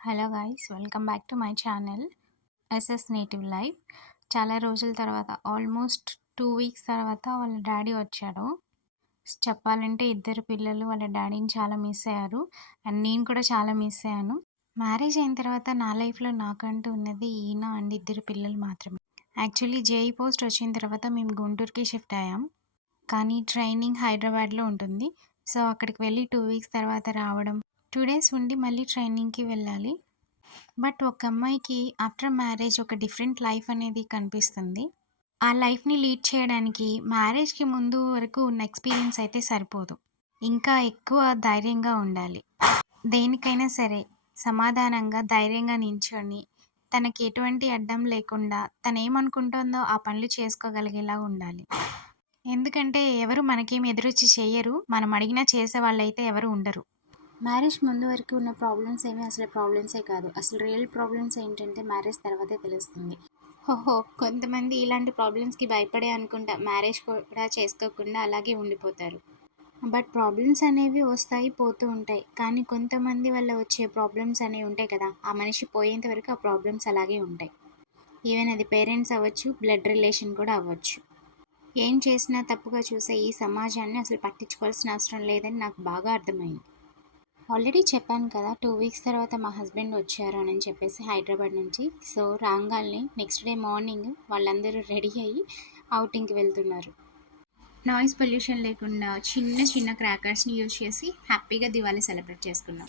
Hello guys welcome back to my channel SS native life. చాలా రోజుల తర్వాత almost two weeks తర్వాత వాళ్ళ డాడీ వచ్చాడు. చెప్పాలంటే ఇద్దరు పిల్లలు వాళ్ళ డాడీని చాలా మిస్ అయ్యారు. అండ్ నేను కూడా చాలా మిస్ అయ్యాను. మ్యారేజ్ అయిన తర్వాత నా లైఫ్లో నాకంటూ ఉన్నది ఈయన అండ్ ఇద్దరు పిల్లలు మాత్రమే. యాక్చువల్లీ జేఈ పోస్ట్ వచ్చిన తర్వాత మేము గుంటూరుకి షిఫ్ట్ అయ్యాం. కానీ ట్రైనింగ్ హైదరాబాద్లో ఉంటుంది. సో అక్కడికి వెళ్ళి టూ వీక్స్ తర్వాత రావడం టూ డేస్ ఉండి మళ్ళీ ట్రైనింగ్కి వెళ్ళాలి. బట్ ఒక అమ్మాయికి ఆఫ్టర్ మ్యారేజ్ ఒక డిఫరెంట్ లైఫ్ అనేది కనిపిస్తుంది. ఆ లైఫ్ని లీడ్ చేయడానికి మ్యారేజ్కి ముందు వరకు ఉన్న ఎక్స్పీరియన్స్ అయితే సరిపోదు. ఇంకా ఎక్కువ ధైర్యంగా ఉండాలి. దేనికైనా సరే సమాధానంగా ధైర్యంగా నించొని తనకి ఎటువంటి అడ్డం లేకుండా తను ఏమనుకుంటుందో ఆ పనులు చేసుకోగలిగేలా ఉండాలి. ఎందుకంటే ఎవరు మనకేం ఎదురొచ్చి చేయరు. మనం అడిగినా చేసే వాళ్ళైతే ఎవరు ఉండరు. మ్యారేజ్ ముందు వరకు ఉన్న ప్రాబ్లమ్స్ ఏమీ అసలు ప్రాబ్లమ్సే కాదు. అసలు రియల్ ప్రాబ్లమ్స్ ఏంటంటే మ్యారేజ్ తర్వాతే తెలుస్తుంది. ఓహో కొంతమంది ఇలాంటి ప్రాబ్లమ్స్కి భయపడే అనుకుంటా మ్యారేజ్ కూడా చేసుకోకుండా అలాగే ఉండిపోతారు. బట్ ప్రాబ్లమ్స్ అనేవి వస్తాయి పోతూ ఉంటాయి. కానీ కొంతమంది వల్ల వచ్చే ప్రాబ్లమ్స్ అనేవి ఉంటాయి కదా ఆ మనిషి పోయేంత వరకు ఆ ప్రాబ్లమ్స్ అలాగే ఉంటాయి. ఈవెన్ అది పేరెంట్స్ అవ్వచ్చు బ్లడ్ రిలేషన్ కూడా అవ్వచ్చు. ఏం చేసినా తప్పుగా చూసే ఈ సమాజాన్ని అసలు పట్టించుకోవాల్సిన అవసరం లేదని నాకు బాగా అర్థమైంది. ఆల్రెడీ చెప్పాను కదా టూ వీక్స్ తర్వాత మా హస్బెండ్ వచ్చారు అని చెప్పేసి హైదరాబాద్ నుంచి. సో రాంగాల్ని నెక్స్ట్ డే మార్నింగ్ వాళ్ళందరూ రెడీ అయ్యి అవుటింగ్కి వెళ్తున్నారు. నాయిస్ పొల్యూషన్ లేకుండా చిన్న చిన్న క్రాకర్స్ని యూజ్ చేసి హ్యాపీగా దివాళీ సెలబ్రేట్ చేసుకున్నాం.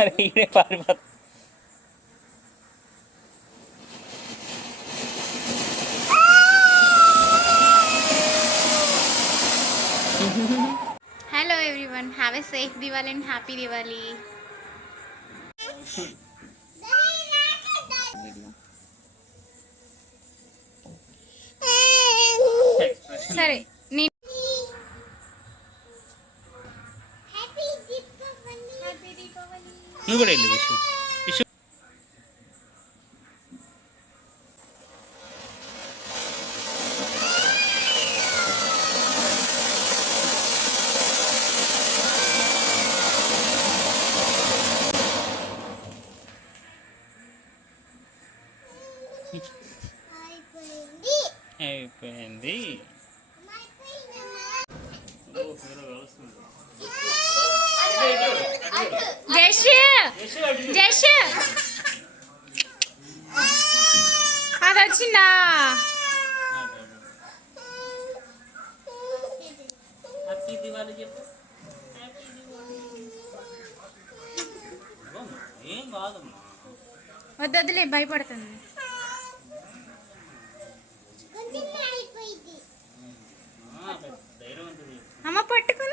అరే ఇదే పారిపోతుంది Hello everyone, have a safe Diwali and happy Diwali. సరే నువ్వు కూడా వెళ్ళు విషు. విషు. అయిపోయింది. జష్. అది వచ్చిందా? వద్దులే భయపడుతుంది. అమ్మ పట్టుకుంది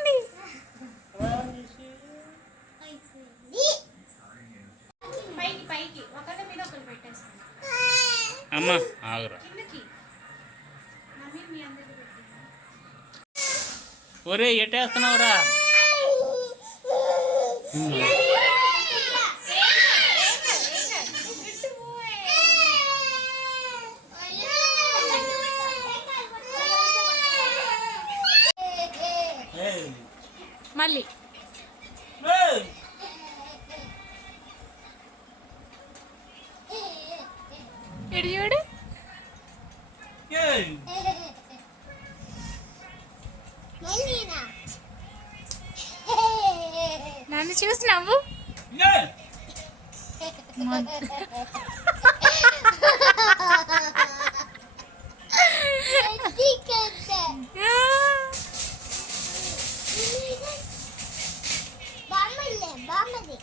అమ్మ ఆగురా. ఒరే ఎట్టేస్తున్నావురా? మళ్ళీ. నన్ను చూసి నవ్వు. బామ్మలే